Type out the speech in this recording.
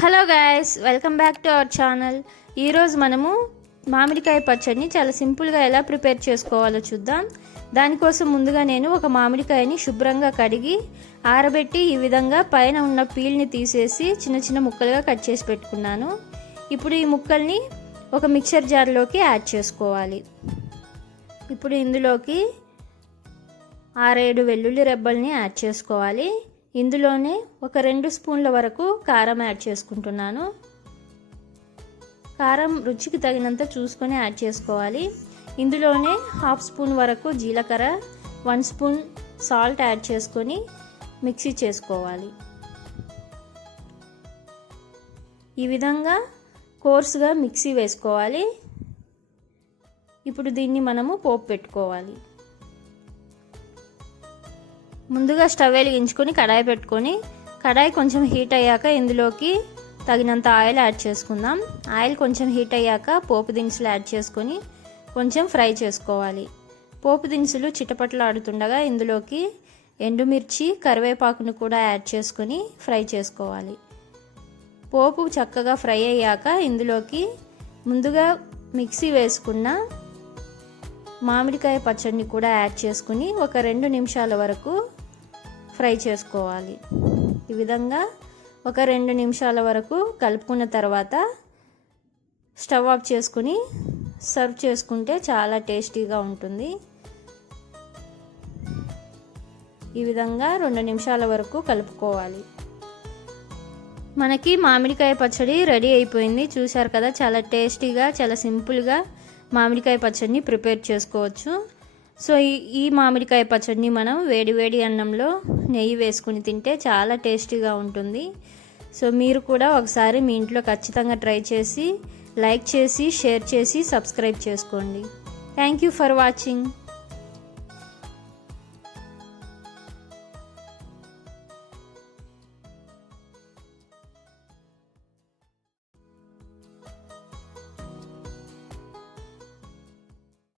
Hello guys welcome back to our channel ఈరోజు మనము మామిడికాయ పచ్చడిని చాలా సింపుల్గా ఎలా ప్రిపేర్ చేసుకోవాలో చూద్దాం. దానికోసం ముందుగా నేను ఒక మామిడికాయని శుభ్రంగా కడిగి ఆరబెట్టి ఈ విధంగా పైన ఉన్న పీల్ని తీసేసి చిన్న చిన్న ముక్కలుగా కట్ చేసి పెట్టుకున్నాను. ఇప్పుడు ఈ ముక్కల్ని ఒక మిక్సర్ జార్లోకి యాడ్ చేసుకోవాలి. ఇప్పుడు ఇందులోకి ఆరేడు వెల్లుల్లి రెబ్బల్ని యాడ్ చేసుకోవాలి. ఇందులోనే ఒక రెండు స్పూన్ల వరకు కారం యాడ్ చేసుకుంటున్నాను. కారం రుచికి తగినంత చూసుకొని యాడ్ చేసుకోవాలి. ఇందులోనే హాఫ్ స్పూన్ వరకు జీలకర్ర వన్ స్పూన్ సాల్ట్ యాడ్ చేసుకొని మిక్సీ చేసుకోవాలి. ఈ విధంగా కోర్సుగా మిక్సీ వేసుకోవాలి. ఇప్పుడు దీన్ని మనము పోపు పెట్టుకోవాలి. ముందుగా స్టవ్ వెలిగించుకొని కడాయి పెట్టుకొని కడాయి కొంచెం హీట్ అయ్యాక ఇందులోకి తగినంత ఆయిల్ యాడ్ చేసుకుందాం. ఆయిల్ కొంచెం హీట్ అయ్యాక పోపు దినుసులు యాడ్ చేసుకొని కొంచెం ఫ్రై చేసుకోవాలి. పోపు దినుసులు చిటపటలాడుతుండగా ఇందులోకి ఎండుమిర్చి కరివేపాకును కూడా యాడ్ చేసుకొని ఫ్రై చేసుకోవాలి. పోపు చక్కగా ఫ్రై అయ్యాక ఇందులోకి ముందుగా మిక్సీ వేసుకున్న మామిడికాయ పచ్చడిని కూడా యాడ్ చేసుకుని ఒక రెండు నిమిషాల వరకు ఫ్రై చేసుకోవాలి. ఈ విధంగా ఒక రెండు నిమిషాల వరకు కలుపుకున్న తర్వాత స్టవ్ ఆఫ్ చేసుకుని సర్వ్ చేసుకుంటే చాలా టేస్టీగా ఉంటుంది. ఈ విధంగా రెండు నిమిషాల వరకు కలుపుకోవాలి. మనకి మామిడికాయ పచ్చడి రెడీ అయిపోయింది. చూశారు కదా చాలా టేస్టీగా చాలా సింపుల్గా మామిడికాయ పచ్చడిని ప్రిపేర్ చేసుకోవచ్చు. సో ఈ ఈ మామిడికాయ పచ్చడిని మనం వేడి వేడి అన్నంలో నెయ్యి వేసుకుని తింటే చాలా టేస్టీగా ఉంటుంది. సో మీరు కూడా ఒకసారి మీ ఇంట్లో ఖచ్చితంగా ట్రై చేసి లైక్ చేసి షేర్ చేసి సబ్స్క్రైబ్ చేసుకోండి. Thank you for watching.